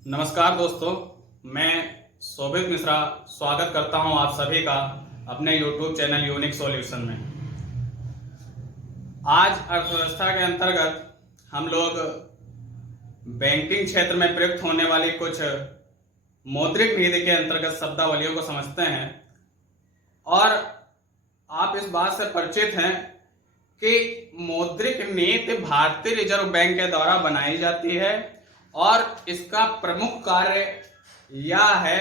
नमस्कार दोस्तों, मैं शोभित मिश्रा स्वागत करता हूं आप सभी का अपने YouTube चैनल यूनिक सॉल्यूशन में। आज अर्थव्यवस्था के अंतर्गत हम लोग बैंकिंग क्षेत्र में प्रयुक्त होने वाली कुछ मौद्रिक नीति के अंतर्गत शब्दावलियों को समझते हैं और आप इस बात से परिचित हैं कि मौद्रिक नीति भारतीय रिजर्व बैंक के द्वारा बनाई जाती है और इसका प्रमुख कार्य यह है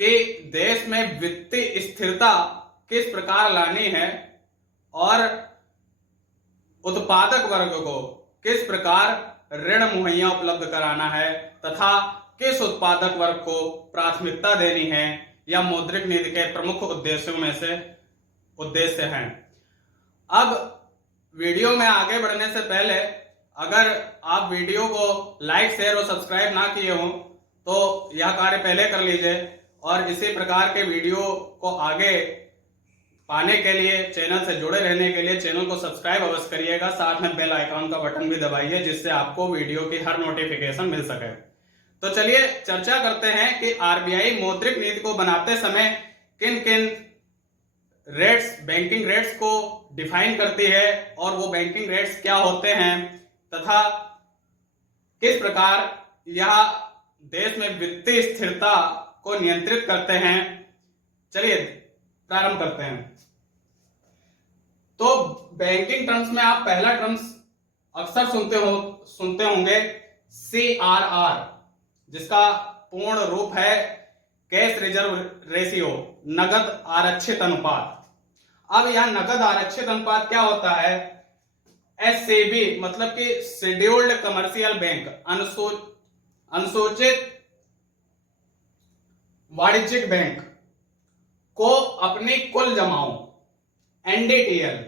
कि देश में वित्तीय स्थिरता किस प्रकार लानी है और उत्पादक वर्ग को किस प्रकार ऋण मुहैया उपलब्ध कराना है तथा किस उत्पादक वर्ग को प्राथमिकता देनी है। यह मौद्रिक नीति के प्रमुख उद्देश्यों में से उद्देश्य हैं। अब वीडियो में आगे बढ़ने से पहले अगर आप वीडियो को लाइक, शेयर और सब्सक्राइब ना किए हों तो यह कार्य पहले कर लीजिए और इसी प्रकार के वीडियो को आगे पाने के लिए, चैनल से जुड़े रहने के लिए चैनल को सब्सक्राइब अवश्य करिएगा। साथ में बेल आइकॉन का बटन भी दबाइए जिससे आपको वीडियो की हर नोटिफिकेशन मिल सके। तो चलिए चर्चा करते हैं कि आरबीआई मौद्रिक नीति को बनाते समय किन किन रेट्स, बैंकिंग रेट्स को डिफाइन करती है और वो बैंकिंग रेट्स क्या होते हैं तथा किस प्रकार यह देश में वित्तीय स्थिरता को नियंत्रित करते हैं। चलिए प्रारंभ करते हैं। तो बैंकिंग टर्म्स में आप पहला टर्म्स अक्सर सुनते होंगे CRR, जिसका पूर्ण रूप है कैश रिजर्व रेशियो, नगद आरक्षित अनुपात। अब यह नगद आरक्षित अनुपात क्या होता है? SCB मतलब कि शेड्यूल्ड कमर्शियल बैंक, अनुसूचित वाणिज्यिक बैंक को अपनी कुल जमाओं NDTL।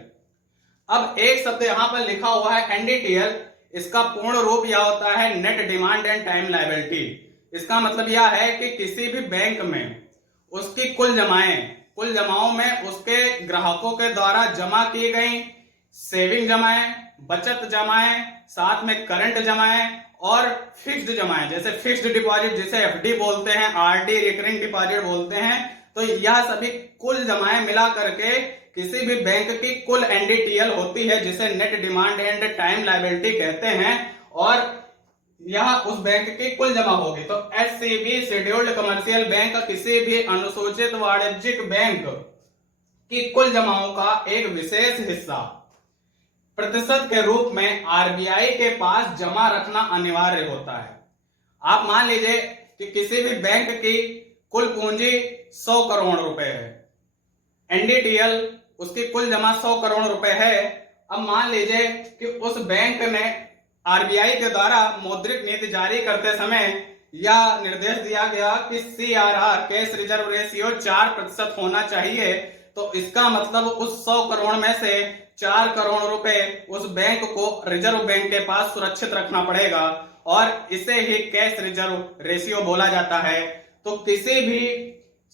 अब एक शब्द यहां पर लिखा हुआ है NDTL, इसका पूर्ण रूप यह होता है net demand and time liability. इसका मतलब यह है कि किसी भी बैंक में उसकी कुल जमाओं में उसके ग्राहकों के द्वारा जमा की गई सेविंग जमाएं, बचत जमाएं, साथ में करंट जमाएं और फिक्स्ड जमाएं, जैसे फिक्स्ड डिपॉजिट जिसे FD बोलते हैं, RD रिकरिंग डिपॉजिट बोलते हैं। तो यह सभी कुल जमाएं मिला करके किसी भी बैंक की कुल NDTL होती है जिसे net demand and time liability कहते हैं और यह उस बैंक की कुल जमा होगी। तो SCB शेड्यूल्ड कमर्शियल बैंक किसी भी अनुसूचित वाणिज्यिक बैंक की कुल जमाओं का एक विशेष हिस्सा प्रतिशत के रूप में आरबीआई के पास जमा रखना अनिवार्य होता है। आप मान लीजिए कि किसी भी बैंक की कुल पूंजी 100 करोड़ रुपए है, NDTL उसकी कुल जमा 100 करोड़ रुपए है। अब मान लीजिए कि उस बैंक ने आरबीआई के द्वारा मौद्रिक नीति जारी करते समय यह निर्देश दिया गया कि CRR कैश रिजर्व रेशियो 4% होना चाहिए। तो इसका मतलब उस 100 करोड़ में से 4 करोड़ रुपए उस बैंक को रिजर्व बैंक के पास सुरक्षित रखना पड़ेगा और इसे ही कैश रिजर्व रेशियो बोला जाता है। तो किसी भी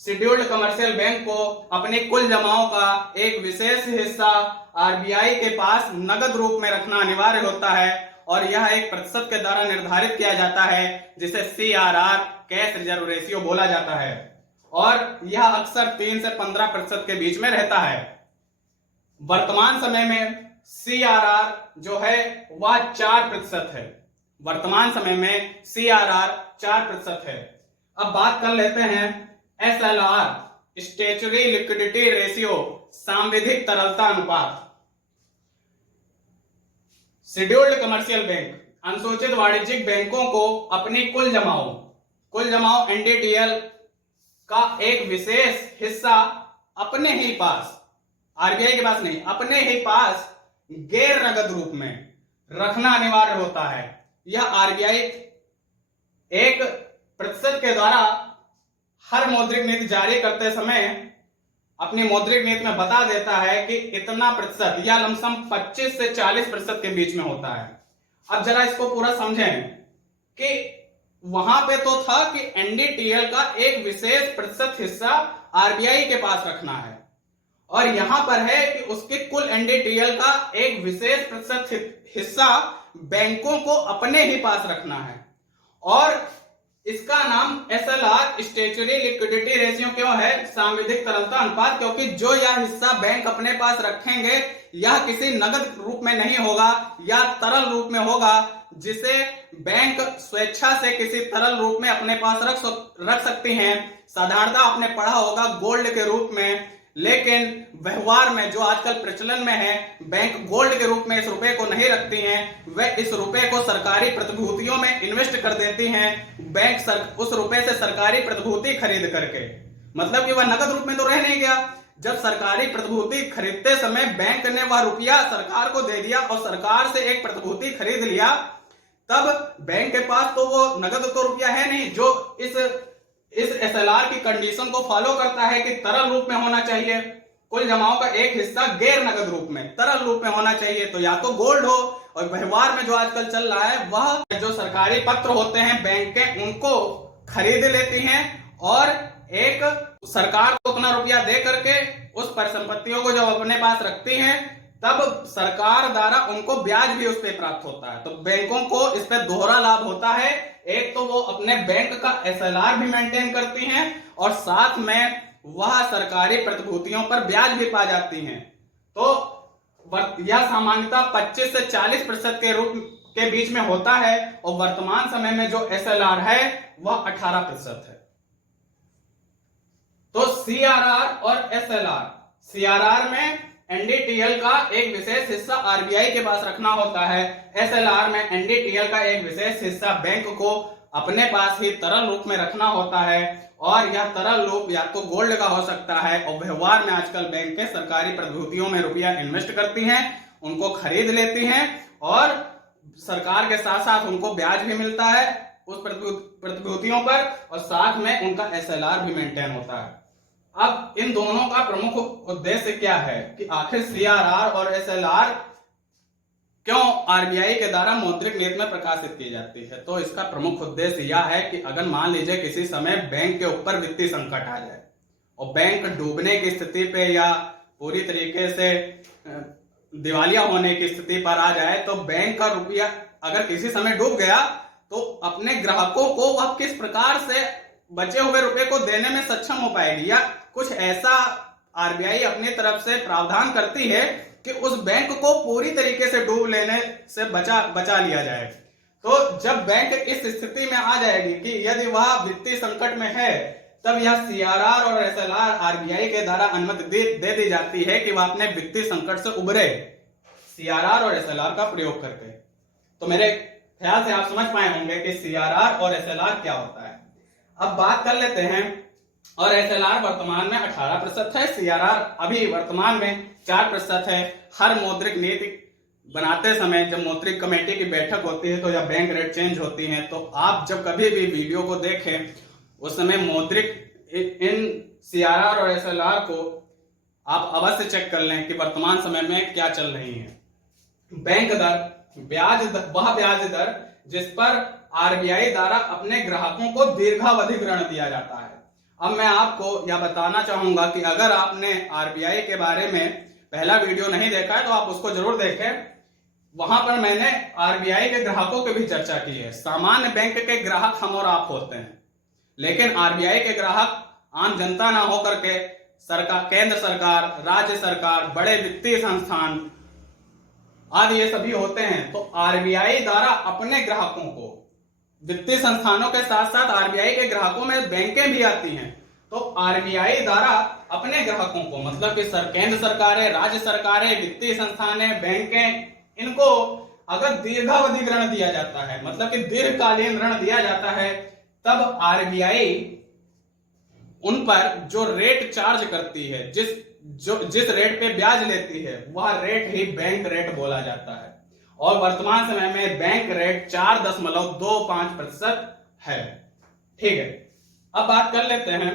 शेड्यूल्ड कमर्शियल बैंक को अपनी कुल जमाओं का एक विशेष हिस्सा आरबीआई के पास नगद रूप में रखना अनिवार्य होता है और यह एक प्रतिशत के द्वारा निर्धारित किया जाता है जिसे CRR कैश रिजर्व रेशियो बोला जाता है और यह अक्सर 3 से 15% के बीच में रहता है। वर्तमान समय में CRR जो है वह 4% है। वर्तमान समय में CRR 4% है। अब बात कर लेते हैं SLR, स्टैच्यूटरी लिक्विडिटी रेशियो, सांविधिक तरलता अनुपात। शेड्यूल्ड कमर्शियल बैंक, अनुसूचित वाणिज्यिक बैंकों को अपनी कुल जमाओं NDTL का एक विशेष हिस्सा अपने ही पास, आरबीआई के पास नहीं, अपने ही पास गैर नगद रूप में रखना अनिवार्य होता है। यह आरबीआई एक प्रतिशत के द्वारा हर मौद्रिक नीति जारी करते समय अपनी मौद्रिक नीति में बता देता है कि इतना प्रतिशत या लमसम 25 से 40% के बीच में होता है। अब जरा इसको पूरा समझें कि वहां पे तो था कि NDTL का एक विशेष प्रतिशत हिस्सा आरबीआई के पास रखना है और यहां पर है कि उसकी कुल NDTL का एक विशेष प्रतिशत हिस्सा बैंकों को अपने ही पास रखना है और इसका नाम SLR स्टैट्यूटरी लिक्विडिटी रेशियो क्यों है, सांविधिक तरलता अनुपात, क्योंकि जो यह हिस्सा बैंक अपने पास रखेंगे यह किसी नगद रूप में नहीं होगा या तरल रूप में होगा, जिसे बैंक स्वेच्छा से किसी तरल रूप में अपने पास रख सकती हैं। साधारणतः आपने पढ़ा होगा गोल्ड के रूप में, लेकिन व्यवहार में जो आजकल प्रचलन में है, बैंक गोल्ड के रूप में इस रुपए को नहीं रखती हैं, वे इस रुपए को सरकारी प्रतिभूतियों में इन्वेस्ट कर देती हैं। बैंक उस रुपए से सरकारी प्रतिभूति खरीद करके, मतलब कि वह नगद रूप में तो रह नहीं गया। जब सरकारी प्रतिभूति खरीदते समय बैंक ने वह रुपया सरकार को दे दिया और सरकार से एक प्रतिभूति खरीद लिया, तब बैंक के पास तो वो नगद तो रुपया है नहीं, जो इस SLR की कंडीशन को फॉलो करता है कि तरल रूप में होना चाहिए। कुल जमाओं का एक हिस्सा गैर नगद रूप में तरल रूप में होना चाहिए, तो या तो गोल्ड हो, और व्यवहार में जो आजकल चल रहा है वह जो सरकारी पत्र होते हैं बैंक के, उनको खरीद लेती हैं और एक सरकार को उतना रुपया दे करके उस परिसंपत्तियों को जब अपने पास रखती हैं, तब सरकार द्वारा उनको ब्याज भी उस पर प्राप्त होता है। तो बैंकों को इस पर दोहरा लाभ होता है, एक तो वो अपने बैंक का SLR भी मेंटेन करती हैं और साथ में वह सरकारी प्रतिभूतियों पर ब्याज भी पा जाती हैं। तो यह सामान्यतः 25 से 40% के रूप के बीच में होता है और वर्तमान समय में जो SLR है वह 18% है। तो CRR और SLR, CRR में NDTL का एक विशेष हिस्सा RBI के पास रखना होता है, SLR में NDTL का एक विशेष हिस्सा बैंक को अपने पास ही तरल रूप में रखना होता है, और यह तरल रूप या तो गोल्ड का हो सकता है, और व्यवहार में आजकल बैंकें सरकारी प्रतिभूतियों में रुपया इन्वेस्ट करती हैं, उनको खरीद लेती हैं और सरकार के साथ साथ उनको ब्याज भी मिलता है उस प्रतिभूतियों पर, और साथ में उनका SLR भी मेंटेन होता है। अब इन दोनों का प्रमुख उद्देश्य क्या है कि आखिर CRR और SLR क्यों RBI के द्वारा मौद्रिक नीति में प्रकाशित की जाती है। तो इसका प्रमुख उद्देश्य यह है कि अगर मान लीजिए किसी समय बैंक के ऊपर वित्तीय संकट आ जाए और बैंक डूबने की स्थिति पे या पूरी तरीके से दिवालिया होने की स्थिति पर आ जाए, तो बैंक का रुपया अगर किसी समय डूब गया तो अपने ग्राहकों को वह किस प्रकार से बचे हुए रुपए को देने में सक्षम हो पाएगी, या कुछ ऐसा RBI अपनी तरफ से प्रावधान करती है कि उस बैंक को पूरी तरीके से डूब लेने से बचा लिया जाए। तो जब बैंक इस स्थिति में आ जाएगी कि यदि वह वित्तीय संकट में है, तब यह CRR और SLR RBI के द्वारा अनुमति दे दी जाती है कि वह अपने वित्तीय संकट से उबरे CRR और SLR का प्रयोग करके। तो मेरे ख्याल से आप समझ पाए होंगे कि CRR और SLR क्या होता है। अब बात कर लेते हैं, और SLR वर्तमान में 18% है, CRR अभी वर्तमान में 4% है। हर मौद्रिक नीति बनाते समय जब मौद्रिक कमेटी की बैठक होती है तो यह बैंक रेट चेंज होती है, तो आप जब कभी भी वीडियो को देखें उस समय मौद्रिक इन CRR और SLR को आप अवश्य चेक कर लें कि वर्तमान समय में क्या चल रही है। बैंक दर, वह ब्याज दर जिस पर RBI द्वारा अपने ग्राहकों को दीर्घावधि ऋण दिया जाता है। अब मैं आपको यह बताना चाहूंगा कि अगर आपने RBI के बारे में पहला वीडियो नहीं देखा है तो आप उसको जरूर देखें। वहां पर मैंने RBI के ग्राहकों की भी चर्चा की है। सामान्य बैंक के ग्राहक हम और आप होते हैं, लेकिन RBI के ग्राहक आम जनता ना होकर के सरकार, केंद्र सरकार, राज्य सरकार, बड़े वित्तीय संस्थान आदि ये सभी होते हैं। तो RBI द्वारा अपने ग्राहकों को, वित्तीय संस्थानों के साथ साथ RBI के ग्राहकों में बैंकें भी आती हैं, तो RBI द्वारा अपने ग्राहकों को, मतलब कि केंद्र सरकारें, राज्य सरकारें, वित्तीय संस्थानें, बैंकें, इनको अगर दीर्घावधि ऋण दिया जाता है, मतलब कि दीर्घकालीन ऋण दिया जाता है, तब RBI उन पर जो रेट चार्ज करती है, जिस रेट पे ब्याज लेती है, वह रेट ही बैंक रेट बोला जाता है। और वर्तमान समय में बैंक रेट 4.25% है। ठीक है, अब बात कर लेते हैं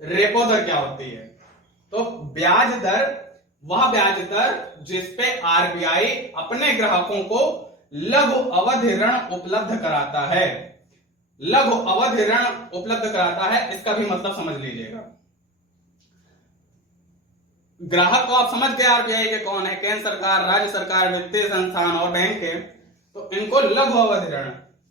रेपो दर क्या होती है। तो ब्याज दर वह ब्याज दर जिस पे RBI अपने ग्राहकों को लघु अवधि ऋण उपलब्ध कराता है। लघु अवधि ऋण उपलब्ध कराता है, इसका भी मतलब समझ लीजिएगा। ग्राहक को आप समझ गए RBI के कौन है, केंद्र सरकार, राज्य सरकार, वित्तीय संस्थान और बैंक के। तो इनको लघु अवधि ऋण,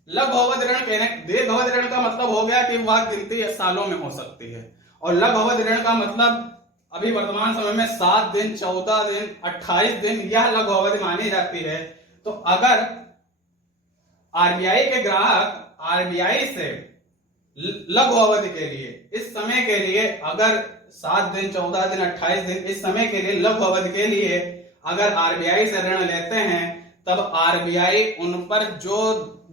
लघु अवधि ऋण कहने, दीर्घ अवधि ऋण का मतलब हो गया कि वह गिनती सालों में हो सकती है, और लघु अवधि ऋण का मतलब अभी वर्तमान समय में 7 दिन, 14 दिन, 28 दिन यह लघु अवधि मानी जाती है। तो अगर आरबीआई के ग्राहक आरबीआई से लघु अवधि के लिए, इस समय के लिए अगर 7 दिन, 14 दिन, 28 दिन, इस समय के लिए लघु अवधि के लिए अगर आरबीआई से ऋण लेते हैं, तब आरबीआई उन पर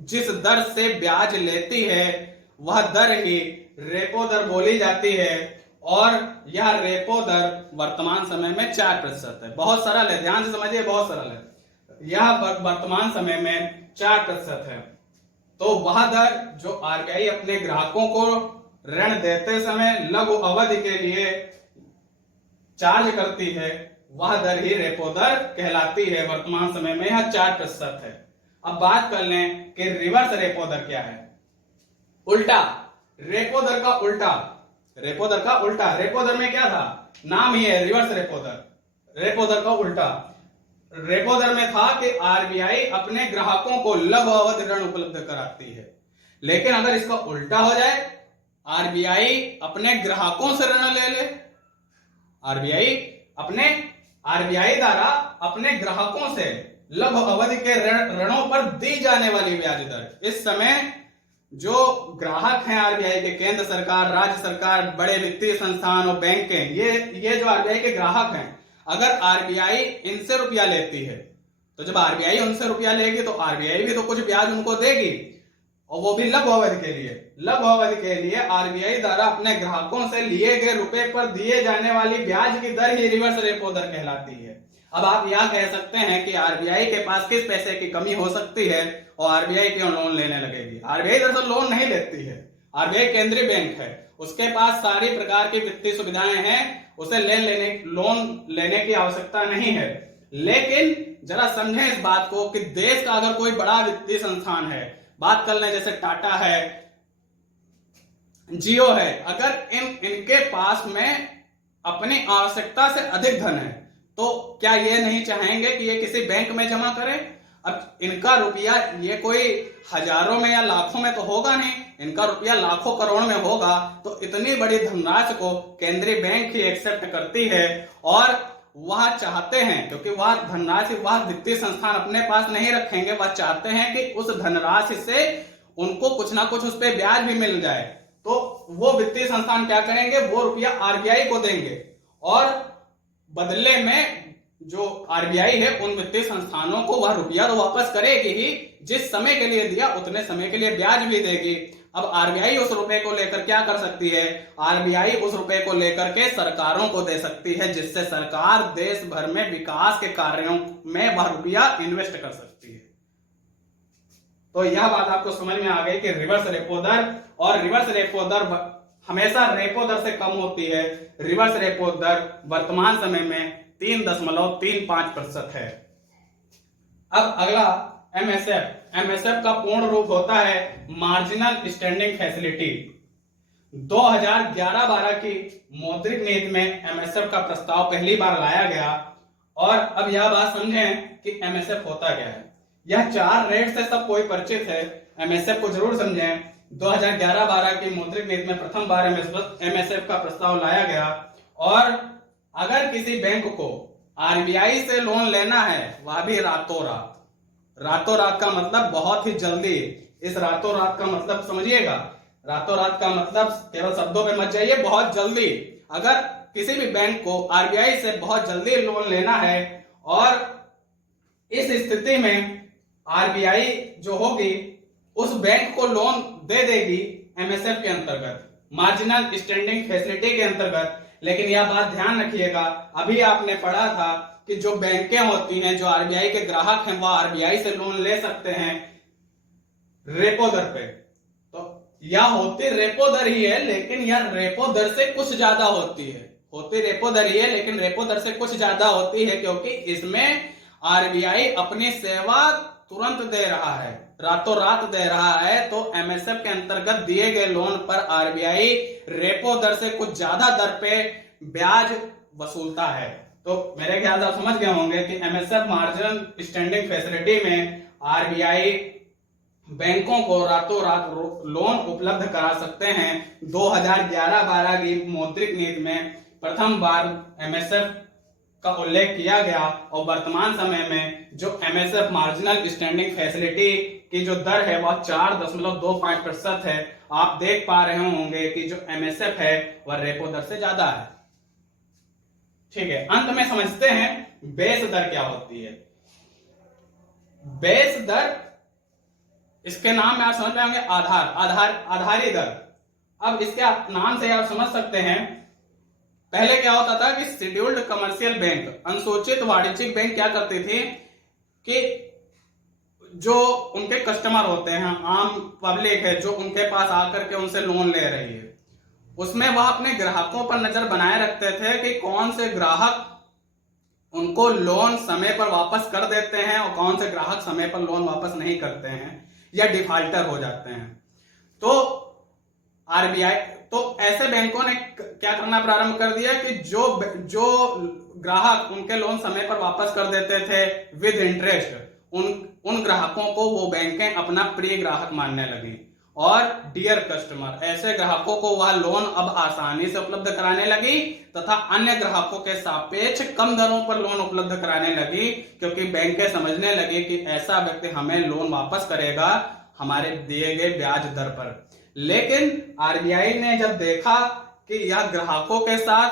जिस दर से ब्याज लेती है वह दर ही रेपो दर बोली जाती है, और यह रेपो दर वर्तमान समय में 4% है। बहुत सरल है, ध्यान से समझिए, बहुत सरल है। यह वर्तमान समय में 4% है। तो वह दर जो आरबीआई अपने ग्राहकों को ऋण देते समय लघु अवधि के लिए चार्ज करती है, वह दर ही रेपो दर कहलाती है। वर्तमान समय में यह 4% है। अब बात कर लें कि रिवर्स रेपो दर क्या है। उल्टा रेपो दर का उल्टा, रेपो दर का उल्टा, रेपो दर में क्या था, नाम ही है रिवर्स रेपो दर। रेपो दर का उल्टा, रेपो दर में था कि आरबीआई अपने ग्राहकों को लघु अवधि ऋण उपलब्ध कराती है, लेकिन अगर इसका उल्टा हो जाए, आरबीआई अपने ग्राहकों से ऋण ले ले, आरबीआई द्वारा अपने ग्राहकों से लघु अवधि के ऋणों पर दी जाने वाली ब्याज दर, इस समय जो ग्राहक हैं आरबीआई के, केंद्र सरकार, राज्य सरकार, बड़े वित्तीय संस्थान और बैंक के, ये जो आरबीआई के ग्राहक हैं, अगर आरबीआई इनसे रुपया लेती है, तो जब आरबीआई उनसे रुपया लेगी तो आरबीआई भी तो कुछ ब्याज उनको देगी, और वो भी लघु अवधि के लिए। लघु अवधि के लिए आरबीआई द्वारा अपने ग्राहकों से लिए गए रुपए पर दिए जाने वाली ब्याज की दर ही रिवर्स रेपो दर कहलाती है। अब आप यह कह सकते हैं कि आरबीआई के पास किस पैसे की कमी हो सकती है और आरबीआई क्यों लोन लेने लगेगी। आरबीआई दरअसल लोन नहीं लेती है, आरबीआई केंद्रीय बैंक है, उसके पास सारी प्रकार की वित्तीय सुविधाएं हैं, उसे लोन लेने की आवश्यकता नहीं है। लेकिन जरा समझें इस बात को कि देश का अगर कोई बड़ा वित्तीय संस्थान है, बात कर लें जैसे टाटा है, जियो है, अगर इनके पास में अपनी आवश्यकता से अधिक धन है, तो क्या ये नहीं चाहेंगे कि ये किसी बैंक में जमा करें। अब इनका रुपया ये कोई हजारों में या लाखों में तो होगा नहीं, इनका रुपया लाखों करोड़ में होगा, तो इतनी बड़ी धनराशि को केंद्रीय बैंक ही एक्सेप्ट करती है, और वह चाहते हैं, क्योंकि वह धनराशि वह वित्तीय संस्थान अपने पास नहीं रखेंगे, वह चाहते हैं कि उस धनराशि से उनको कुछ ना कुछ उस पर ब्याज भी मिल जाए। तो वो वित्तीय संस्थान क्या करेंगे, वो रुपया आरबीआई को देंगे, और बदले में जो आरबीआई है उन वित्तीय संस्थानों को वह रुपया तो वापस करेगी ही, जिस समय के लिए दिया उतने समय के लिए ब्याज भी देगी। अब आरबीआई उस रुपए को लेकर क्या कर सकती है, आरबीआई उस रुपए को लेकर के सरकारों को दे सकती है, जिससे सरकार देश भर में विकास के कार्यों में वह रुपया इन्वेस्ट कर सकती है। तो यह बात आपको समझ में आ गई कि रिवर्स रेपो दर, और रिवर्स रेपो दर हमेशा रेपो दर से कम होती है। रिवर्स रेपो दर वर्तमान समय में 3.35% है। अब अगला एमएसएफ। एमएसएफ का पूर्ण रूप होता है मार्जिनल स्टैंडिंग फैसिलिटी। 2011-12 की मौद्रिक नीति में एमएसएफ का प्रस्ताव पहली बार लाया गया, और अब यह बात समझें कि एमएसएफ होता क्या है। यह 4 रेट से सब कोई परिचित है, एमएसएफ को जरूर समझें। 2011-12 की मौद्रिक नीति में प्रथम बार एमएसएफ का प्रस्ताव लाया गया, और अगर किसी बैंक को आरबीआई से लोन लेना है, वह भी रातों रात, रातों रात का मतलब बहुत ही जल्दी, इस रातों रात का मतलब समझिएगा, रातों रात का मतलब केवल शब्दों पे मत जाइए, बहुत जल्दी। अगर किसी भी बैंक को आरबीआई से बहुत जल्दी लोन लेना है, और इस स्थिति में आरबीआई जो होगी उस बैंक को लोन दे देगी एमएसएफ के अंतर्गत, मार्जिनल स्टैंडिंग फैसिलिटी के अंतर्गत। लेकिन यह बात ध्यान रखिएगा, अभी आपने पढ़ा था कि जो बैंकें होती हैं, जो आरबीआई के ग्राहक हैं, वह आरबीआई से लोन ले सकते हैं रेपो दर पे। तो यह होती रेपो दर ही है, लेकिन यह रेपो दर से कुछ ज्यादा होती है, होती रेपो दर ही है लेकिन रेपो दर से कुछ ज्यादा होती है, क्योंकि इसमें आरबीआई अपनी सेवा तुरंत दे रहा है, रातों रात दे रहा है। तो एमएसएफ के अंतर्गत दिए गए लोन पर आरबीआई रेपो दर से कुछ ज्यादा दर पे ब्याज वसूलता है। तो मेरे ख्याल से आप समझ गए होंगे कि एमएसएफ मार्जिनल स्टैंडिंग फैसिलिटी में आरबीआई बैंकों को रातों रात लोन उपलब्ध करा सकते हैं। 2011-12 की मौद्रिक नीति में प्रथम बार एमएसएफ का उल्लेख किया गया और वर्तमान समय में जो एमएसएफ मार्जिनल स्टैंडिंग फैसिलिटी की जो दर है वह 4.25% है। आप देख पा रहे होंगे कि जो एमएसएफ है वह रेपो दर से ज्यादा है। ठीक है, अंत में समझते हैं बेस दर क्या होती है। बेस दर, इसके नाम में आप समझ पाएंगे आधारी दर। अब इसके नाम से आप समझ सकते हैं, पहले क्या होता था कि शेड्यूल्ड कमर्शियल बैंक, अनुसूचित वाणिज्यिक बैंक क्या करती थी कि जो उनके कस्टमर होते हैं, आम पब्लिक है जो उनके पास आकर के उनसे लोन ले रही है, उसमें वह अपने ग्राहकों पर नजर बनाए रखते थे कि कौन से ग्राहक उनको लोन समय पर वापस कर देते हैं और कौन से ग्राहक समय पर लोन वापस नहीं करते हैं या डिफॉल्टर हो जाते हैं। तो आरबीआई, तो ऐसे बैंकों ने क्या करना प्रारंभ कर दिया कि जो ग्राहक उनके लोन समय पर वापस कर देते थे विद इंटरेस्ट, उन ग्राहकों को वो बैंकें अपना प्रिय ग्राहक मानने लगी और डियर कस्टमर, ऐसे ग्राहकों को वह लोन अब आसानी से उपलब्ध कराने लगी तथा अन्य ग्राहकों के सापेक्ष कम दरों पर लोन उपलब्ध कराने लगी, क्योंकि बैंकें समझने लगी कि ऐसा व्यक्ति हमें लोन वापस करेगा हमारे दिए गए ब्याज दर पर। लेकिन आरबीआई ने जब देखा कि यह ग्राहकों के साथ,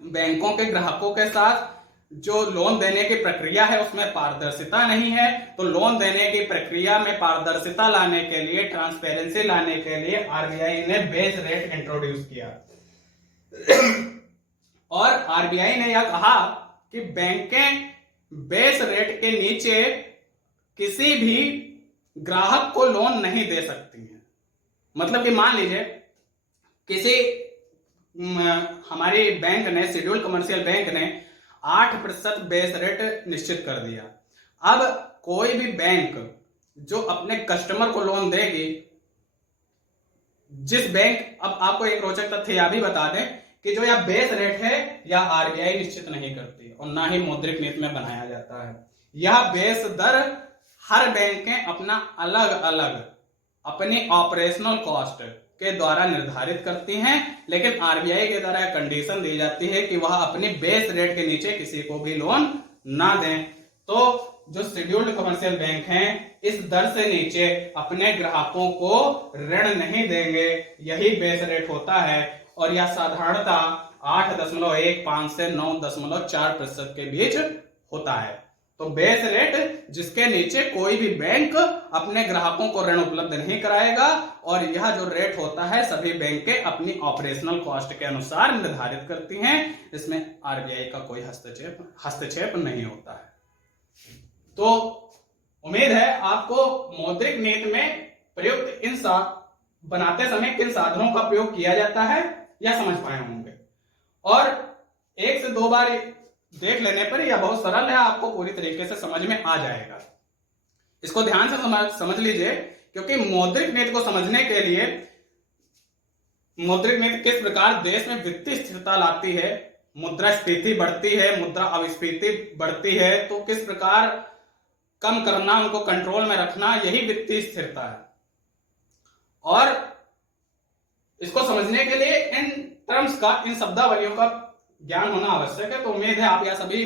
बैंकों के ग्राहकों के साथ जो लोन देने की प्रक्रिया है उसमें पारदर्शिता नहीं है, तो लोन देने की प्रक्रिया में पारदर्शिता लाने के लिए, ट्रांसपेरेंसी लाने के लिए आरबीआई ने बेस रेट इंट्रोड्यूस किया। और आरबीआई ने यह कहा कि बैंकें बेस रेट के नीचे किसी भी ग्राहक को लोन नहीं दे सकती हैं। मतलब कि मान लीजिए किसी हमारी बैंक ने, शेड्यूल्ड कमर्शियल बैंक ने 8% बेस रेट निश्चित कर दिया। अब कोई भी बैंक जो अपने कस्टमर को लोन देगी, जिस बैंक, अब आपको एक रोचक तथ्य यह भी बता दें कि जो यह बेस रेट है यह आरबीआई निश्चित नहीं करती और ना ही मौद्रिक नीति में बनाया जाता है। यह बेस दर हर बैंकें अपना अलग अलग अपनी ऑपरेशनल कॉस्ट के द्वारा निर्धारित करती हैं, लेकिन आरबीआई के द्वारा कंडीशन दी जाती है कि वह अपनी बेस रेट के नीचे किसी को भी लोन ना दें। तो जो शेड्यूल्ड कमर्शियल बैंक हैं इस दर से नीचे अपने ग्राहकों को ऋण नहीं देंगे, यही बेस रेट होता है और यह साधारणतः 8.15 से 9.4% के बीच होता है। तो बेस रेट जिसके नीचे कोई भी बैंक अपने ग्राहकों को ऋण उपलब्ध नहीं कराएगा, और यह जो रेट होता है सभी बैंकें अपनी ऑपरेशनल कॉस्ट के अनुसार निर्धारित करती हैं, इसमें आरबीआई का कोई हस्तक्षेप नहीं होता है। तो उम्मीद है आपको मौद्रिक नीति में प्रयुक्त इन बनाते समय किन साधनों का प्रयोग किया जाता है यह समझ पाए होंगे, और 1 से 2 बार देख लेने पर यह बहुत सरल है, आपको पूरी तरीके से समझ में आ जाएगा। इसको ध्यान से समझ लीजिए, क्योंकि मौद्रिक नीति को समझने के लिए, मौद्रिक नीति किस प्रकार देश में वित्तीय स्थिरता लाती है, मुद्रास्फीति बढ़ती है, मुद्रा अपस्फीति बढ़ती है, तो किस प्रकार कम करना, उनको कंट्रोल में रखना, यही वित्तीय स्थिरता है। और इसको समझने के लिए इन टर्म्स का, इन शब्दावलियों का ज्ञान होना आवश्यक है। तो उम्मीद है आप यह सभी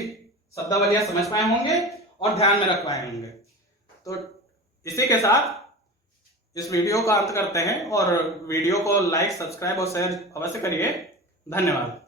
शब्दावलियां समझ पाए होंगे और ध्यान में रख पाए होंगे। तो इसी के साथ इस वीडियो का अंत करते हैं, और वीडियो को लाइक, सब्सक्राइब और शेयर अवश्य करिए। धन्यवाद।